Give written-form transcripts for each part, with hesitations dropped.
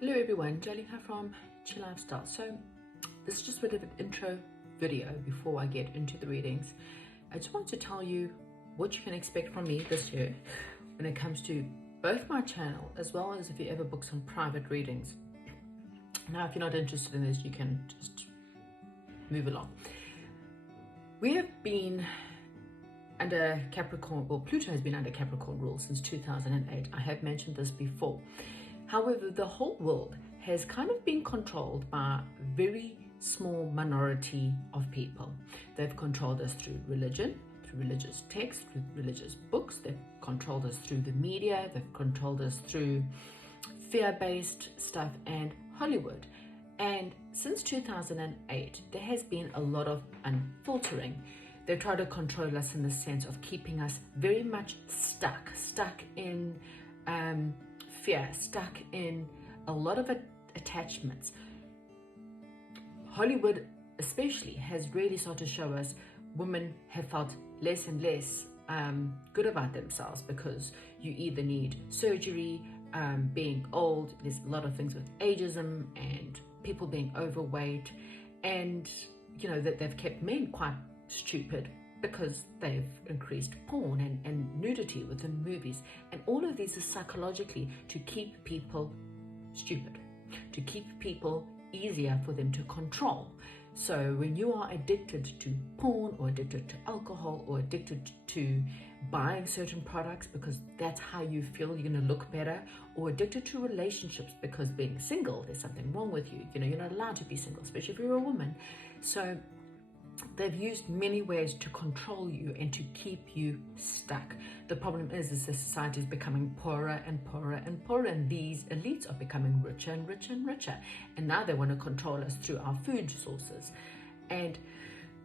Hello everyone, Jolene Ann from Chilifestyle. So this is just a bit of an intro video before I get into the readings. I just want to tell you what you can expect from me this year when it comes to both my channel as well as if you ever book some private readings. Now if you're not interested in this, you can just move along. We have been under Capricorn, well, Pluto has been under Capricorn rule since 2008. I have mentioned this before. However, the whole world has kind of been controlled by a very small minority of people. They've controlled us through religion, through religious texts, through religious books. They've controlled us through the media. They've controlled us through fear-based stuff and Hollywood. And since 2008, there has been a lot of unfiltering. They try to control us in the sense of keeping us very much stuck in fear, stuck in a lot of attachments. Hollywood especially has really started to show us women have felt less and less good about themselves because you either need surgery, being old, there's a lot of things with ageism and people being overweight, and you know that they've kept men quite stupid because they've increased porn and nudity within movies. And all of these is psychologically to keep people stupid, to keep people easier for them to control. So when you are addicted to porn or addicted to alcohol or addicted to buying certain products because that's how you feel you're going to look better, or addicted to relationships because being single, there's something wrong with you. You know, you're not allowed to be single, especially if you're a woman. So they've used many ways to control you and to keep you stuck. The problem is the society is becoming poorer and poorer and poorer, and these elites are becoming richer and richer and richer. And now they want to control us through our food sources. And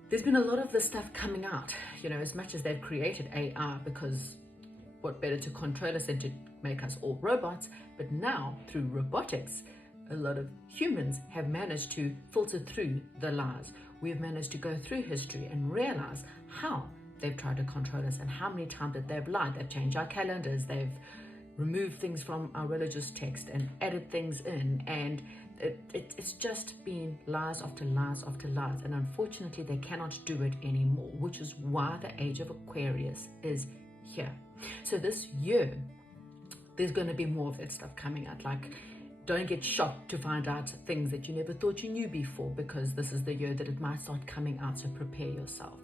there's been a lot of this stuff coming out, you know, as much as they've created AI, because what better to control us than to make us all robots. But now through robotics, a lot of humans have managed to filter through the lies. We've managed to go through history and realize how they've tried to control us and how many times that they've lied. They've changed our calendars, they've removed things from our religious text and added things in, and it's just been lies after lies after lies. And unfortunately, they cannot do it anymore, which is why the age of Aquarius is here. So this year, there's going to be more of that stuff coming out. Like, don't get shocked to find out things that you never thought you knew before, because this is the year that it might start coming out, so prepare yourself.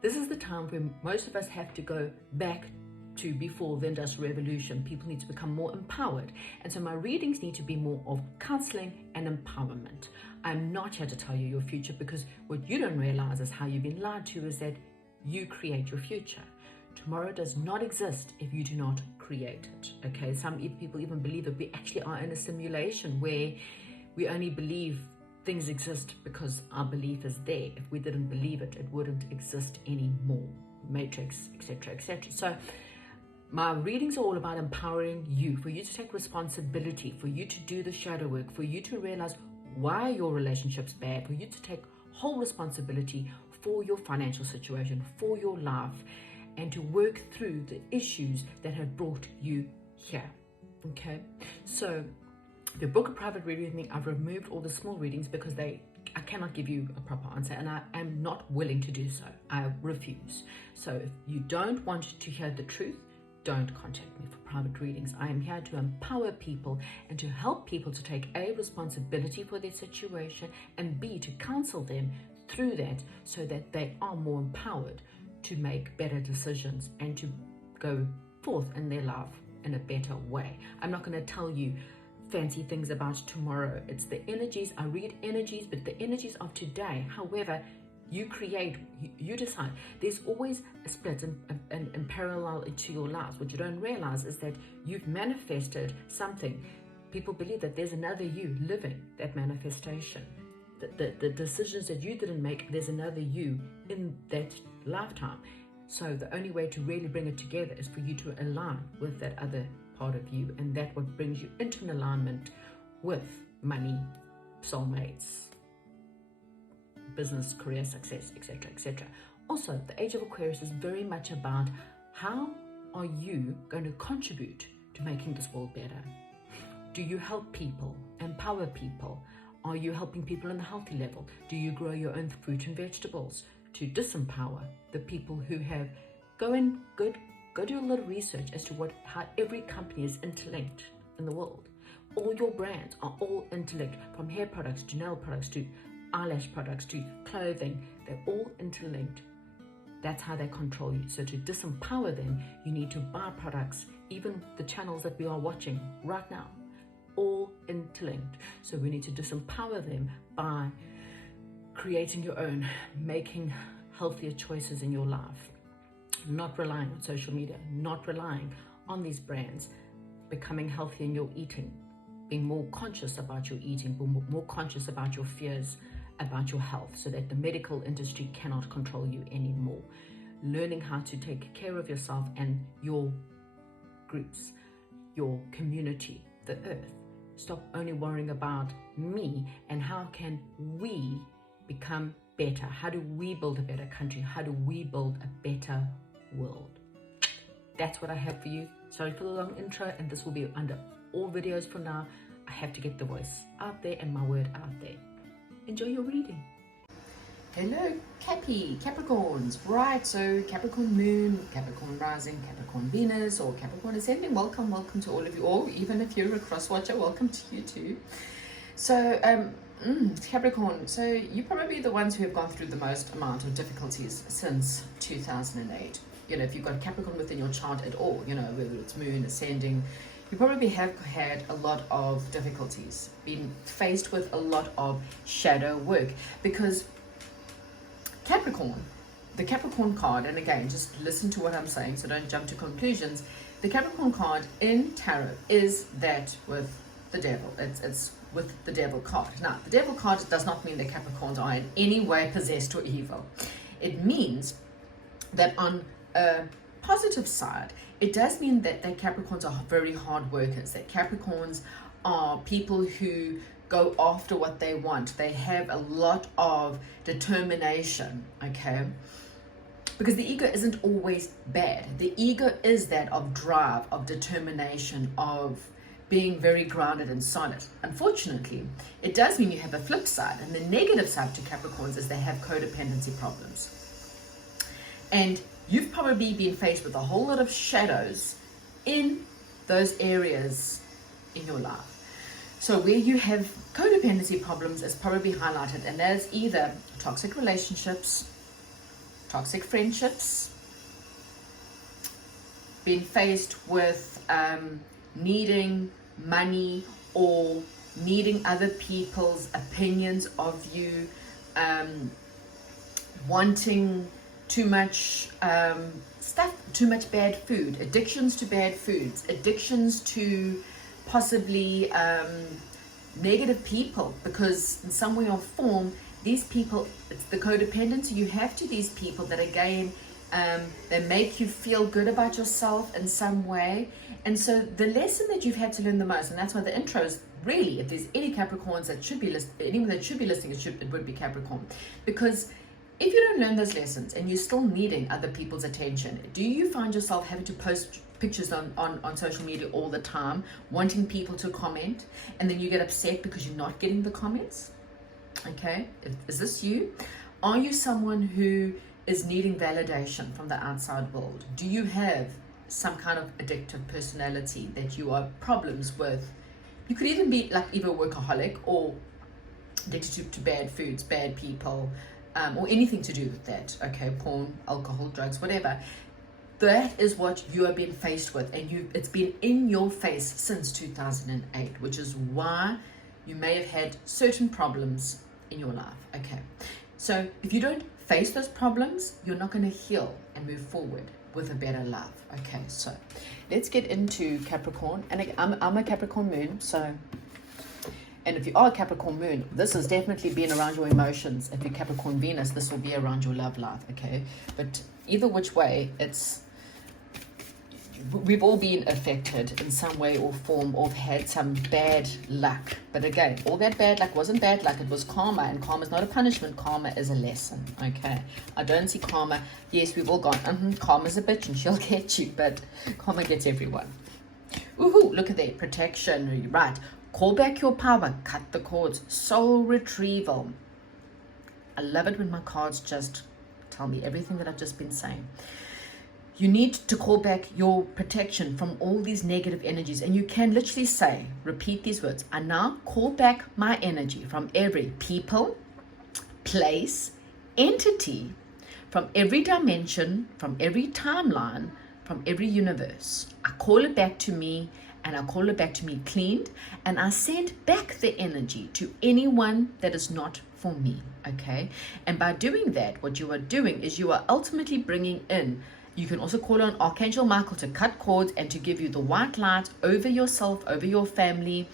This is the time when most of us have to go back to before the Industrial Revolution. People need to become more empowered. And so my readings need to be more of counseling and empowerment. I'm not here to tell you your future, because what you don't realize is how you've been lied to is that you create your future. Tomorrow does not exist if you do not create it, okay? Some people even believe that we actually are in a simulation where we only believe things exist because our belief is there. If we didn't believe it, it wouldn't exist anymore. Matrix, etc., etc. So my readings are all about empowering you, for you to take responsibility, for you to do the shadow work, for you to realize why your relationship's bad, for you to take whole responsibility for your financial situation, for your life, and to work through the issues that have brought you here, okay? So if you book a private reading with me, I've removed all the small readings because I cannot give you a proper answer, and I am not willing to do so. I refuse. So if you don't want to hear the truth, don't contact me for private readings. I am here to empower people and to help people to take A, responsibility for their situation, and B, to counsel them through that so that they are more empowered to make better decisions and to go forth in their life in a better way. I'm not going to tell you fancy things about tomorrow. It's the energies. I read energies, but the energies of today. However, you create, you decide. There's always a split in parallel to your lives. What you don't realize is that you've manifested something. People believe that there's another you living that manifestation. The decisions that you didn't make, there's another you in that lifetime. So the only way to really bring it together is for you to align with that other part of you, and that what brings you into an alignment with money, soulmates, business, career success, etc., etc. Also, the age of Aquarius is very much about how are you going to contribute to making this world better. Do you help people, empower people? Are you helping people on the healthy level? Do you grow your own fruit and vegetables to disempower the people who have? Go do a little research as to how every company is interlinked in the world. All your brands are all interlinked, from hair products to nail products to eyelash products to clothing. They're all interlinked. That's how they control you. So to disempower them, you need to buy products, even the channels that we are watching right now, all interlinked. So we need to disempower them by creating your own, making healthier choices in your life, not relying on social media, not relying on these brands, becoming healthy in your eating, being more conscious about your eating, more conscious about your fears about your health, so that the medical industry cannot control you anymore. Learning how to take care of yourself and your groups, your community, the earth. Stop only worrying about me and how can we become better? How do we build a better country? How do we build a better world? That's what I have for you. Sorry for the long intro, and this will be under all videos from now. I have to get the voice out there and my word out there. Enjoy your reading. Hello Capricorns, right? So Capricorn Moon, Capricorn Rising, Capricorn Venus, or Capricorn Ascending. Welcome to all of you, or even if you're a cross watcher, welcome to you too. So Capricorn, so you're probably the ones who have gone through the most amount of difficulties since 2008. You know, if you've got Capricorn within your chart at all, you know, whether it's Moon, Ascending, you probably have had a lot of difficulties, been faced with a lot of shadow work, because Capricorn, the Capricorn card, and again, just listen to what I'm saying, so don't jump to conclusions. The Capricorn card in tarot is that with the devil. It's with the devil card. Now, the devil card does not mean that Capricorns are in any way possessed or evil. It means that on a positive side, it does mean that Capricorns are very hard workers, that Capricorns are people who go after what they want. They have a lot of determination, okay? Because the ego isn't always bad. The ego is that of drive, of determination, of being very grounded and solid. Unfortunately, it does mean you have a flip side, and the negative side to Capricorns is they have codependency problems. And you've probably been faced with a whole lot of shadows in those areas in your life. So where you have codependency problems is probably highlighted, and that is either toxic relationships, toxic friendships, being faced with needing money or needing other people's opinions of you, wanting too much stuff, too much bad food, addictions to bad foods, addictions to possibly negative people, because in some way or form, these people, it's the codependency you have to these people that again, they make you feel good about yourself in some way. And so the lesson that you've had to learn the most, and that's why the intros really, if there's any Capricorns that should be anyone that should be listening, it would be Capricorn. Because if you don't learn those lessons and you're still needing other people's attention, do you find yourself having to post pictures on social media all the time, wanting people to comment, and then you get upset because you're not getting the comments? Okay, is this you? Are you someone who is needing validation from the outside world? Do you have some kind of addictive personality that you have problems with? You could even be like either a workaholic or addicted to bad foods, bad people, or anything to do with that. Okay, porn, alcohol, drugs, whatever. That is what you have been faced with, and it's been in your face since 2008, which is why you may have had certain problems in your life. Okay, so if you don't face those problems, you're not going to heal and move forward with a better life. Okay, so let's get into Capricorn. And I'm a Capricorn moon, so, and if you are a Capricorn moon, this has definitely been around your emotions. If you're Capricorn Venus, this will be around your love life. Okay, but either which way, we've all been affected in some way or form, or had some bad luck. But again, all that bad luck wasn't bad luck, it was karma, and karma is not a punishment, karma is a lesson. Okay, I don't see karma. Yes, we've all gone, karma's a bitch and she'll get you, but karma gets everyone. Woohoo, look at that, protection, right. Call back your power, cut the cords, soul retrieval. I love it when my cards just tell me everything that I've just been saying. You need to call back your protection from all these negative energies. And you can literally say, repeat these words. I now call back my energy from every people, place, entity, from every dimension, from every timeline, from every universe. I call it back to me, and I call it back to me cleaned, and I send back the energy to anyone that is not for me, okay? And by doing that, what you are doing is you are ultimately bringing in, you can also call on Archangel Michael to cut cords and to give you the white light over yourself, over your family,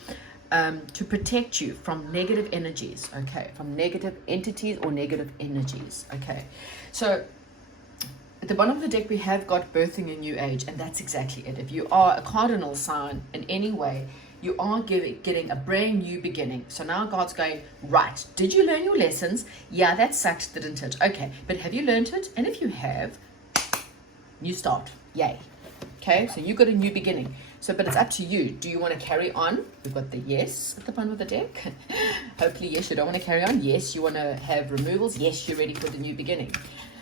to protect you from negative energies, okay? From negative entities or negative energies, okay? So at the bottom of the deck, we have got birthing a new age, and that's exactly it. If you are a cardinal sign in any way, you are getting a brand new beginning. So now God's going, right, did you learn your lessons? Yeah, that sucked, didn't it? Okay, but have you learned it? And if you have, new start, yay. Okay, so you got a new beginning. So, but it's up to you. Do you want to carry on? We've got the yes at the bottom of the deck. Hopefully, yes, you don't want to carry on. Yes, you want to have removals. Yes, you're ready for the new beginning.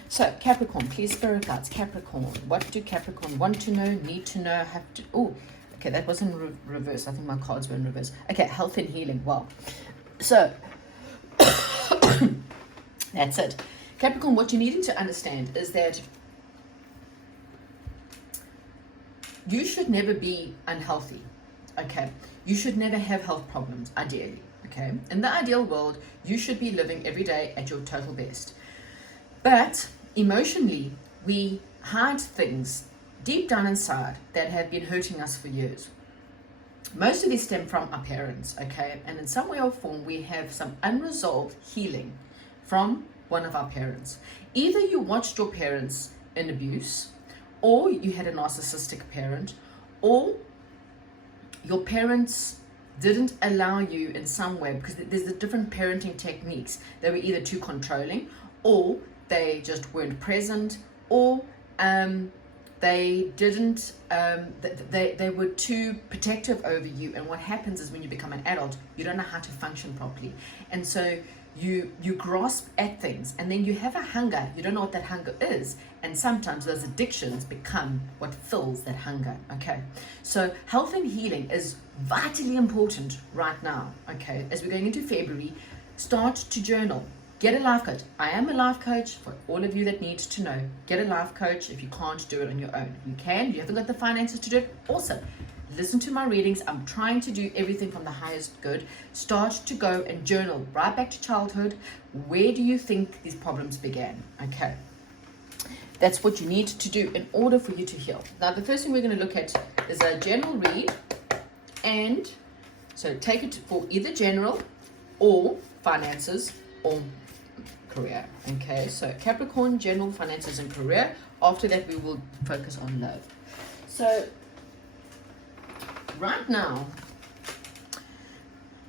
So, Capricorn, please, spirit guides. Capricorn, what do Capricorn want to know, need to know, have to... Oh, okay, that was in reverse. I think my cards were in reverse. Okay, health and healing. Wow. So, that's it. Capricorn, what you needing to understand is that you should never be unhealthy, okay? You should never have health problems, ideally, okay? In the ideal world, you should be living every day at your total best. But emotionally, we hide things deep down inside that have been hurting us for years. Most of these stem from our parents, okay? And in some way or form, we have some unresolved healing from one of our parents. Either you watched your parents in abuse, or you had a narcissistic parent, or your parents didn't allow you in some way, because there's the different parenting techniques. They were either too controlling, or they just weren't present, or they didn't, they were too protective over you. And what happens is when you become an adult, you don't know how to function properly. And so you grasp at things, and then you have a hunger. You don't know what that hunger is. And sometimes those addictions become what fills that hunger, okay? So health and healing is vitally important right now, okay? As we're going into February, start to journal. Get a life coach. I am a life coach for all of you that need to know. Get a life coach if you can't do it on your own. You can, you haven't got the finances to do it, awesome. Listen to my readings. I'm trying to do everything from the highest good. Start to go and journal right back to childhood. Where do you think these problems began? Okay. That's what you need to do in order for you to heal. Now, the first thing we're going to look at is a general read. And so take it for either general or finances or career. Okay, so Capricorn, general, finances, and career. After that, we will focus on love. So right now,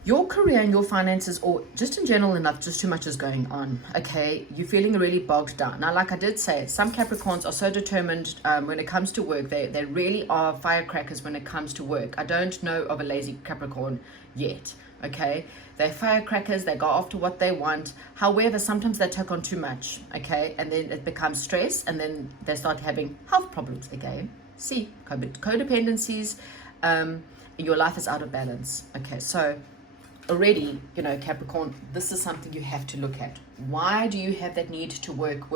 your career and your finances, or just in general enough, just too much is going on, okay? You're feeling really bogged down. Now, like I did say, some Capricorns are so determined when it comes to work. They really are firecrackers when it comes to work. I don't know of a lazy Capricorn yet, okay? They're firecrackers. They go after what they want. However, sometimes they take on too much, okay? And then it becomes stress, and then they start having health problems again. See, codependencies, your life is out of balance, okay? So already, you know, Capricorn, this is something you have to look at. Why do you have that need to work,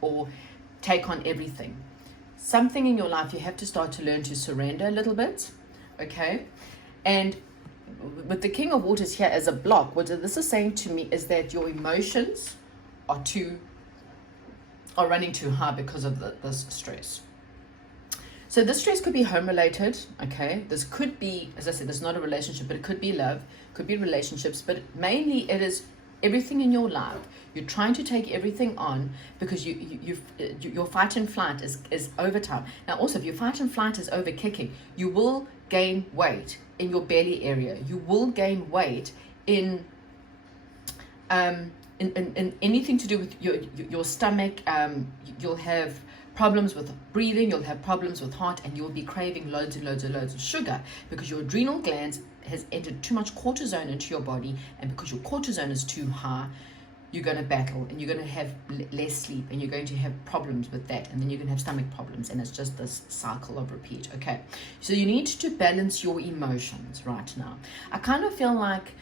or take on everything? Something in your life, you have to start to learn to surrender a little bit, okay? And with the King of Waters here as a block, what this is saying to me is that your emotions are running too high because of this stress. So this stress could be home related, okay? This could be, as I said, this is not a relationship, but it could be love, could be relationships, but mainly it is everything in your life. You're trying to take everything on because your fight and flight is overtime. Now also, if your fight and flight is over kicking, you will gain weight in your belly area. You will gain weight in in anything to do with your stomach. You'll have problems with breathing, you'll have problems with heart, and you'll be craving loads and loads and loads of sugar because your adrenal glands has entered too much cortisone into your body, and because your cortisone is too high, you're going to battle, and you're going to have less sleep, and you're going to have problems with that, and then you're going to have stomach problems, and it's just this cycle of repeat. Okay, so you need to balance your emotions right now. I kind of feel like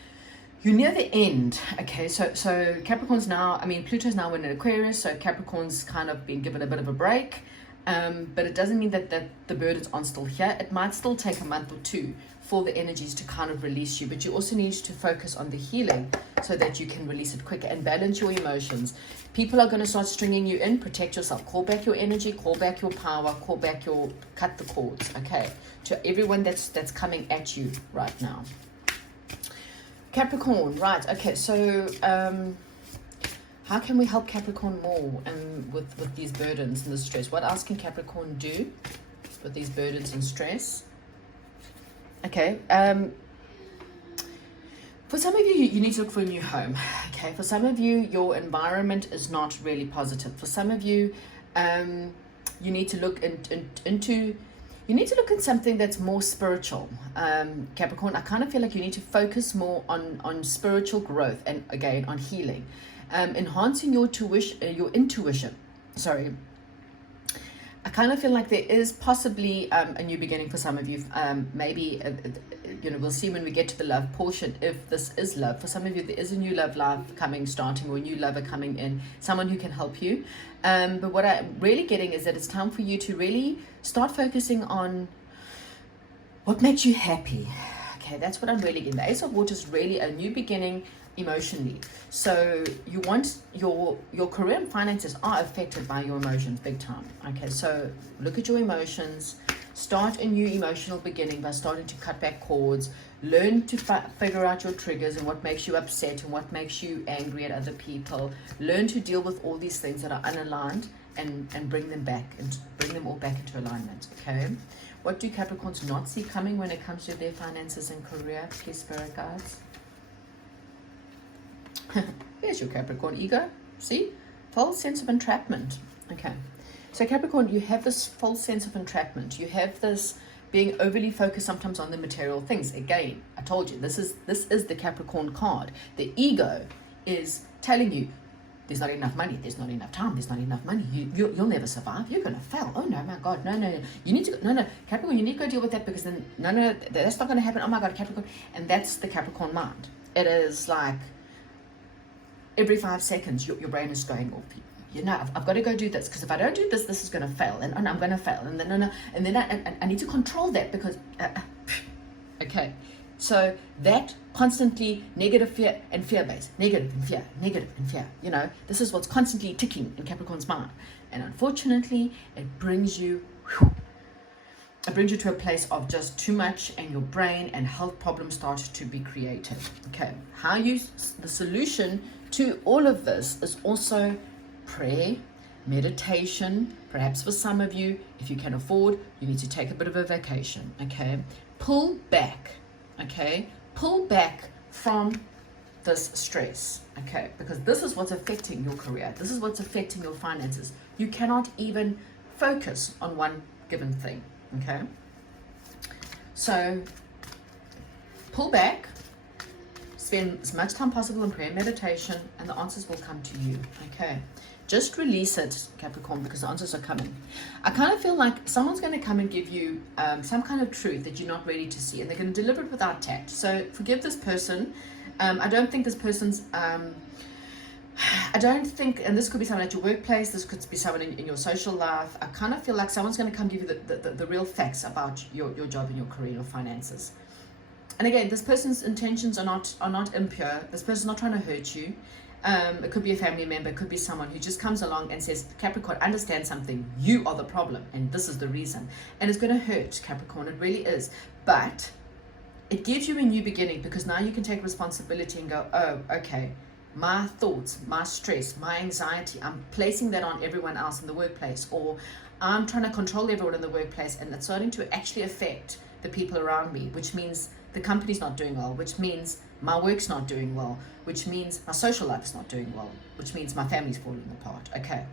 you're near the end. Okay, so Capricorn's now, I mean, Pluto's now in Aquarius, so Capricorn's kind of been given a bit of a break, but it doesn't mean that the burdens aren't still here. It might still take a month or two for the energies to kind of release you, but you also need to focus on the healing so that you can release it quicker and balance your emotions. People are going to start stringing you in. Protect yourself, call back your energy, call back your power, cut the cords, okay, to everyone that's coming at you right now. Capricorn, right, okay, so how can we help Capricorn more with these burdens and the stress? What else can Capricorn do with these burdens and stress? Okay, for some of you, you need to look for a new home. Okay, for some of you, your environment is not really positive. For some of you, you need to look you need to look at something that's more spiritual. Capricorn, I kind of feel like you need to focus more on spiritual growth and, again, on healing. Enhancing your intuition. Sorry. I kind of feel like there is possibly a new beginning for some of you. Maybe, we'll see when we get to the love portion if this is love. For some of you, there is a new love life starting, or a new lover coming in, someone who can help you. But what I'm really getting is that it's time for you to really start focusing on what makes you happy. Okay, that's what I'm really getting. The Ace of Water is really a new beginning emotionally. So you want your career and finances are affected by your emotions big time. Okay, so look at your emotions. Start a new emotional beginning by starting to cut back cords. Learn to figure out your triggers and what makes you upset and what makes you angry at other people. Learn to deal with all these things that are unaligned and bring them back and bring them all back into alignment. Okay, what do Capricorns not see coming when it comes to their finances and career? Please, spirit guides. There's your Capricorn ego. See? False sense of entrapment. Okay. So Capricorn, you have this false sense of entrapment. You have this being overly focused sometimes on the material things. Again, I told you, this is the Capricorn card. The ego is telling you, there's not enough money, there's not enough time, there's not enough money, you'll never survive, you're going to fail. Oh no, my God, no. You need to, no, Capricorn, you need to go deal with that, because then, no, that's not going to happen. Oh my God, Capricorn. And that's the Capricorn mind. It is like, every 5 seconds, your brain is going off. I've got to go do this, because if I don't do this, this is going to fail, and I'm going to fail, and then I need to control that, because okay, so that constantly negative fear and fear-based, negative and fear. This is what's constantly ticking in Capricorn's mind, and unfortunately, it brings you to a place of just too much, and your brain and health problems start to be created. Okay, the solution to all of this is also prayer, meditation. Perhaps for some of you, if you can afford, you need to take a bit of a vacation. Okay, pull back. Okay, pull back from this stress. Okay, because this is what's affecting your career. This is what's affecting your finances. You cannot even focus on one given thing. Okay, so pull back. Spend as much time possible in prayer and meditation, and the answers will come to you. Okay, just release it, Capricorn, because the answers are coming. I kind of feel like someone's going to come and give you some kind of truth that you're not ready to see, and they're going to deliver it without tact. So forgive this person. I don't think this person's I don't think, and this could be someone at your workplace, this could be someone in your social life. I kind of feel like someone's going to come give you the real facts about your job and your career, your finances. And again, this person's intentions are not impure. This person's not trying to hurt you. It could be a family member. It could be someone who just comes along and says, Capricorn, understand something. You are the problem, and this is the reason. And it's going to hurt, Capricorn. It really is. But it gives you a new beginning, because now you can take responsibility and go, oh, okay, my thoughts, my stress, my anxiety, I'm placing that on everyone else in the workplace, or I'm trying to control everyone in the workplace, and it's starting to actually affect the people around me, which means the company's not doing well, which means my work's not doing well, which means my social life is not doing well, which means my family's falling apart. Okay.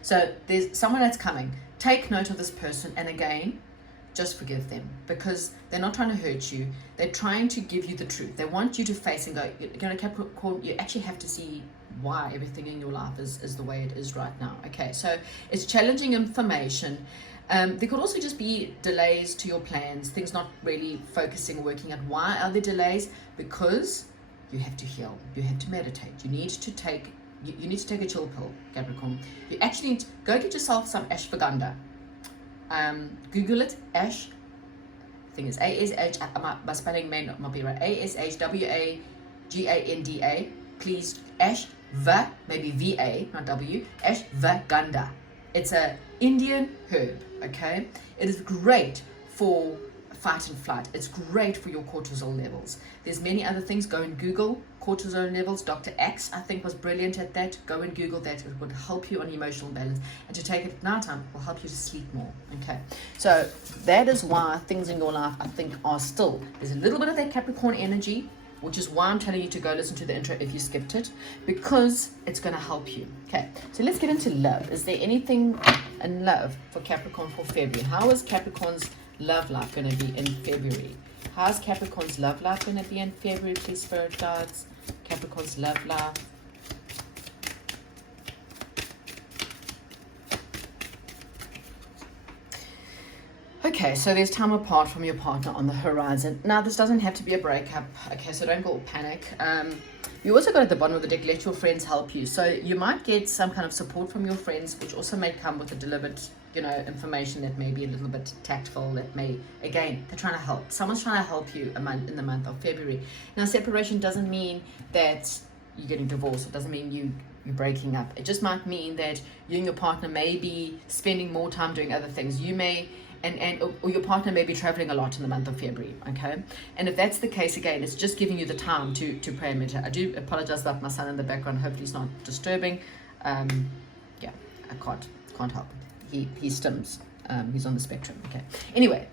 So there's someone that's coming. Take note of this person, and again, just forgive them, because they're not trying to hurt you. They're trying to give you the truth. They want you to face and go, Capricorn, you actually have to see why everything in your life is the way it is right now. Okay, so it's challenging information. There could also just be delays to your plans, things not really focusing or working out. Why are there delays? Because you have to heal. You have to meditate. You need to take a chill pill, Capricorn. You actually need to go get yourself some ashwagandha. Google it, ash. Thing is, A-S-H, my spelling may not be right. A-S-H-W-A-G-A-N-D-A. Please, ashva, maybe V-A, not W, ashwagandha. It's a Indian herb, okay? It is great for fight and flight. It's great for your cortisol levels. There's many other things. Go and Google cortisol levels. Dr. X, I think, was brilliant at that. Go and Google that. It would help you on emotional balance. And to take it at night time will help you to sleep more. Okay. So that is why things in your life, I think, are still. There's a little bit of that Capricorn energy, which is why I'm telling you to go listen to the intro if you skipped it, because it's going to help you. Okay. So let's get into love. Is there anything in love for Capricorn for February? How is Capricorn's love life going to be in February? How's Capricorn's love life going to be in February, please, spirit guides? Capricorn's love life. Okay, so there's time apart from your partner on the horizon. Now, this doesn't have to be a breakup, okay, so don't go all panic. You also got at the bottom of the deck, let your friends help you. So you might get some kind of support from your friends, which also may come with a delivered, information that may be a little bit tactful, that may, again, they're trying to help. Someone's trying to help you in the month of February. Now, separation doesn't mean that you're getting divorced. It doesn't mean you're breaking up. It just might mean that you and your partner may be spending more time doing other things. You may, or your partner may be traveling a lot in the month of February, okay? And if that's the case, again, it's just giving you the time to pray and meditate. I do apologize about my son in the background. Hopefully he's not disturbing. I can't help it. He stims. He's on the spectrum, okay? Anyway,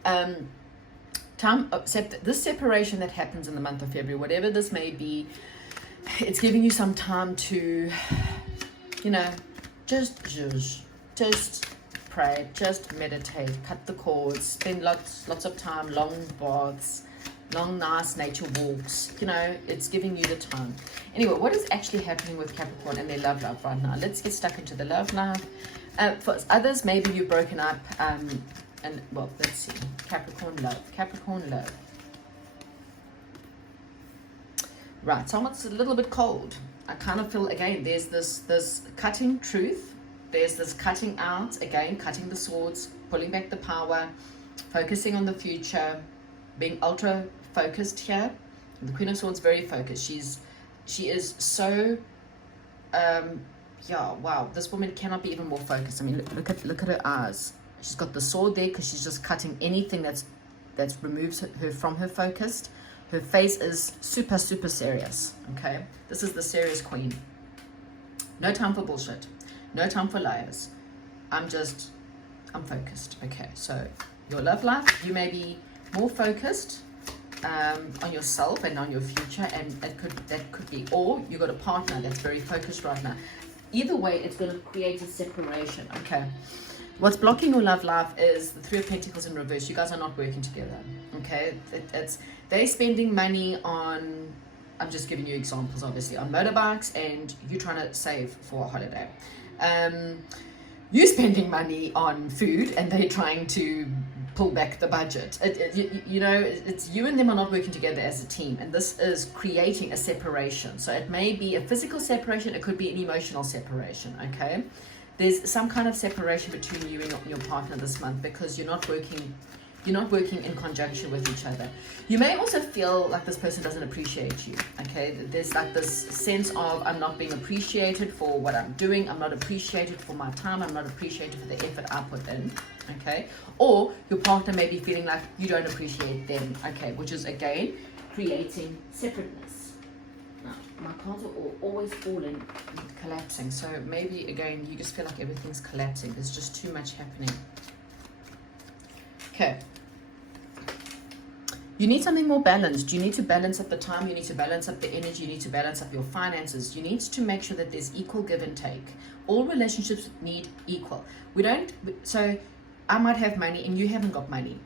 this separation that happens in the month of February, whatever this may be, it's giving you some time to, just pray, just meditate, cut the cords, spend lots of time, long baths, long, nice nature walks. It's giving you the time. Anyway, what is actually happening with Capricorn and their love life right now? Let's get stuck into the love life. For others, maybe you've broken up, let's see. Capricorn love. Right, someone's a little bit cold. I kind of feel, again, there's this cutting truth. There's this cutting out, again, cutting the swords, pulling back the power, focusing on the future, being ultra focused here. The Queen of Swords, very focused. She is so, wow, this woman cannot be even more focused. I mean, look at her eyes. She's got the sword there because she's just cutting anything that removes her from her focus. Her face is super, super serious, okay? This is the serious queen. No time for bullshit. No time for liars. I'm focused, okay? So your love life, you may be more focused on yourself and on your future, and that could be, or you got a partner that's very focused right now. Either way, it's going to create a separation, okay? What's blocking your love life is the Three of Pentacles in reverse. You guys are not working together, okay? They're spending money on, I'm just giving you examples, obviously, on motorbikes, and you're trying to save for a holiday. You're spending money on food, and they're trying to pull back the budget. It's you and them are not working together as a team, and this is creating a separation. So it may be a physical separation, it could be an emotional separation, okay? There's some kind of separation between you and your partner this month because you're not working in conjunction with each other. You may also feel like this person doesn't appreciate you, okay? There's like this sense of, I'm not being appreciated for what I'm doing, I'm not appreciated for my time, I'm not appreciated for the effort I put in, okay? Or your partner may be feeling like you don't appreciate them, okay? Which is, again, creating separateness. Now, my cards are always falling, collapsing, so maybe, again, you just feel like everything's collapsing. There's just too much happening. Okay, You need something more balanced. You need to balance up the time. You need to balance up the energy. You need to balance up your finances. You need to make sure that there's equal give and take. All relationships need equal. So I might have money and you haven't got money,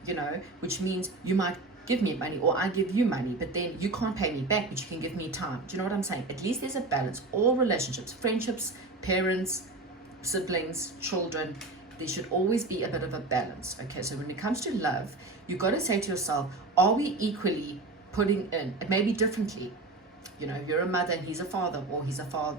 which means you might give me money or I give you money, but then you can't pay me back, but you can give me time. Do you know what I'm saying? At least there's a balance. All relationships, friendships, parents, siblings, children, there should always be a bit of a balance. Okay, so when it comes to love, you've got to say to yourself, are we equally putting in? It may be differently. You're a mother and he's a father, or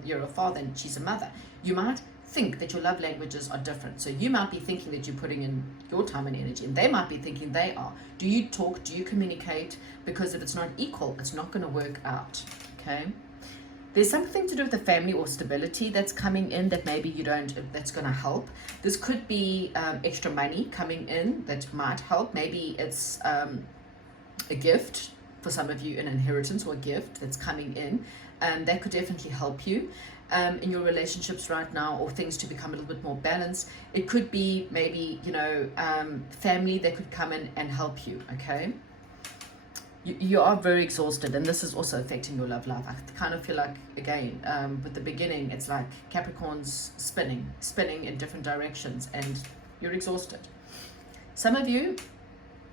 you're a father and she's a mother. You might think that your love languages are different. So you might be thinking that you're putting in your time and energy, and they might be thinking they are. Do you talk? Do you communicate? Because if it's not equal, it's not going to work out. Okay. There's something to do with the family or stability that's coming in that maybe you don't, that's going to help. This could be extra money coming in that might help. Maybe it's a gift for some of you, an inheritance or a gift that's coming in. That could definitely help you in your relationships right now, or things to become a little bit more balanced. It could be maybe, family that could come in and help you, okay? You are very exhausted, and this is also affecting your love life. I kind of feel like, again, with the beginning, it's like Capricorn's spinning in different directions, and you're exhausted. Some of you,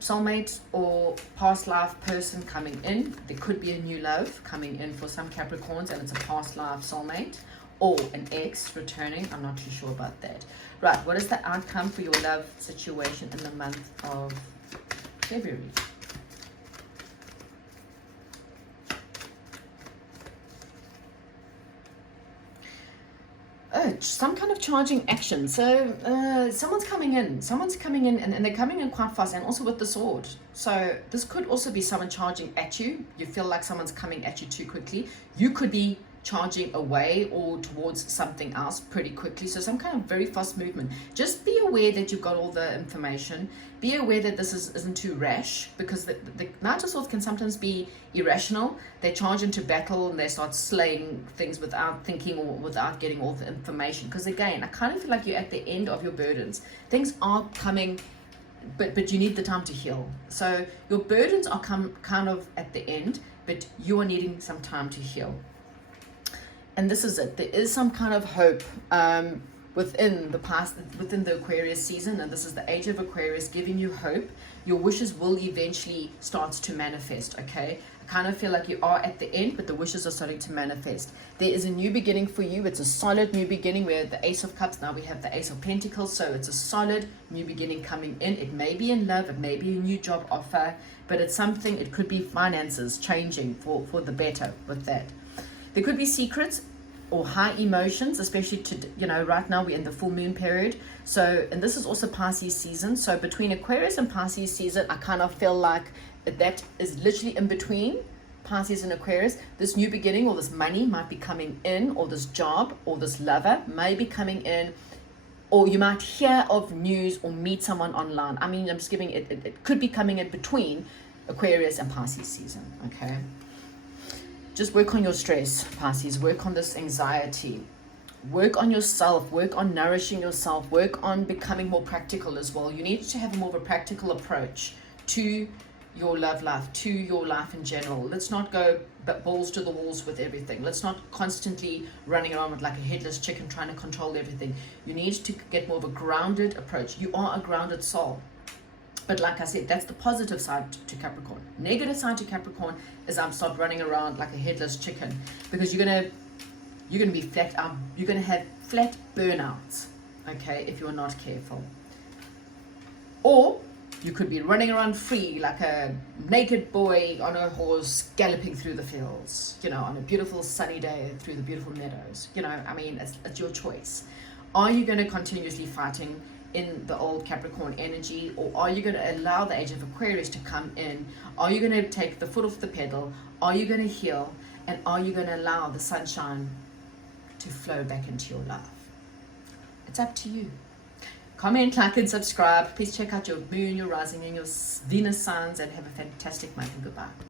soulmate or past life person coming in. There could be a new love coming in for some Capricorns, and it's a past life soulmate or an ex returning. I'm not too sure about that. Right, what is the outcome for your love situation in the month of February? Some kind of charging action. So someone's coming in and they're coming in quite fast, and also with the sword. So this could also be someone charging at you. You feel like someone's coming at you too quickly. You could be charging away or towards something else pretty quickly. So some kind of very fast movement. Just be aware that you've got all the information. Be aware that this isn't too rash, because the Knight of Swords can sometimes be irrational. They charge into battle and they start slaying things without thinking or without getting all the information. Because again, I kind of feel like you're at the end of your burdens. Things are coming, but you need the time to heal. So your burdens are kind of at the end, but you are needing some time to heal. And this is it. There is some kind of hope within the Aquarius season, and this is the age of Aquarius giving you hope. Your wishes will eventually start to manifest, okay? I kind of feel like you are at the end, but the wishes are starting to manifest. There is a new beginning for you. It's a solid new beginning. We're at the Ace of Cups. Now we have the Ace of Pentacles, so it's a solid new beginning coming in. It may be in love, it may be a new job offer, but it's something, it could be finances changing for the better with that. There could be secrets or high emotions, especially right now we're in the full moon period. So, and this is also Pisces season. So between Aquarius and Pisces season, I kind of feel like that is literally in between Pisces and Aquarius. This new beginning or this money might be coming in, or this job or this lover may be coming in, or you might hear of news or meet someone online. I mean, I'm just giving it could be coming in between Aquarius and Pisces season, okay? Just work on your stress, Pisces. Work on this anxiety. Work on yourself. Work on nourishing yourself. Work on becoming more practical as well. You need to have more of a practical approach to your love life, to your life in general. Let's not go balls to the walls with everything. Let's not constantly running around with like a headless chicken trying to control everything. You need to get more of a grounded approach. You are a grounded soul. But like I said, that's the positive side to Capricorn. Negative side to Capricorn is start running around like a headless chicken, because you're gonna be flat. You're gonna have flat burnouts, okay, if you're not careful. Or you could be running around free like a naked boy on a horse galloping through the fields, on a beautiful sunny day through the beautiful meadows. I mean, it's your choice. Are you going to continuously fighting in the old Capricorn energy, or are you going to allow the age of Aquarius to come in? Are you going to take the foot off the pedal? Are you going to heal? And are you going to allow the sunshine to flow back into your life? It's up to you. Comment, like, and subscribe. Please check out your moon, your rising, and your Venus signs, and have a fantastic month. And goodbye.